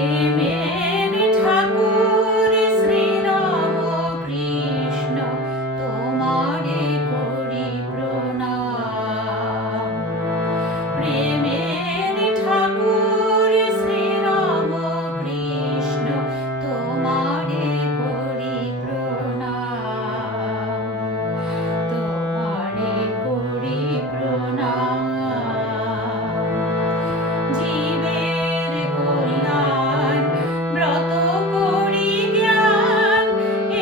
প্রেমের ঠাকুর শ্রীরাম কৃষ্ণ তোমারে করি প্রণাম। প্রেমের ঠাকুর শ্রীরাম কৃষ্ণ তোমারে করি প্রণাম। তোমারে করি প্রণাম। জীবের কল্যাণ ব্রত করি জ্ঞান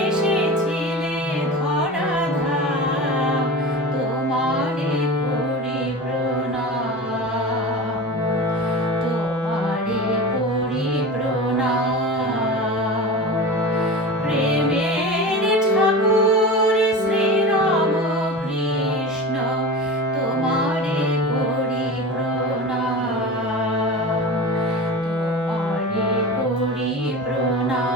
এসেছিলে ধরা ধাম। তোমারে করি প্রণাম। তোমারে করি প্রণাম। প্রেমের ঠাকুর শ্রীরাম কৃষ্ণ তোমারে করি প্রণাম। তোমারে করি প্রণাম।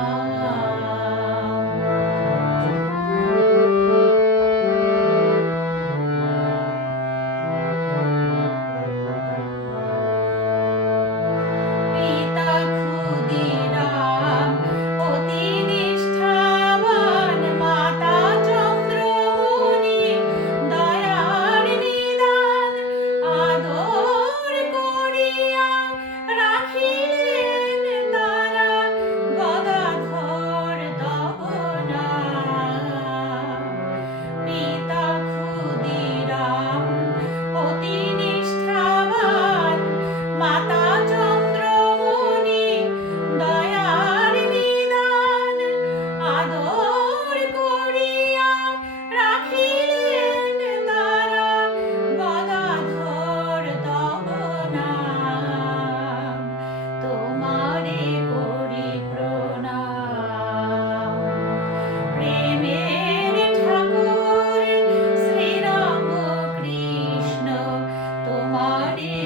পিতা ক্ষুদিরাম অতি নিষ্ঠাবান, মাতা চন্দ্রমণি দয়ার নিদান। আদর করিয়া রাখিলেন তারা গদাধর তব নাম। পিতা ক্ষুদিরাম অতি নিষ্ঠাবান, মাতা চন্দ্রমণি দয়ার নিদান। আদর করিয়া রাখিলেন তারা গদাধর তব নাম। তোমারে করি প্রণাম। প্রেমের ঠাকুর শ্রীরাম কৃষ্ণ তোমারে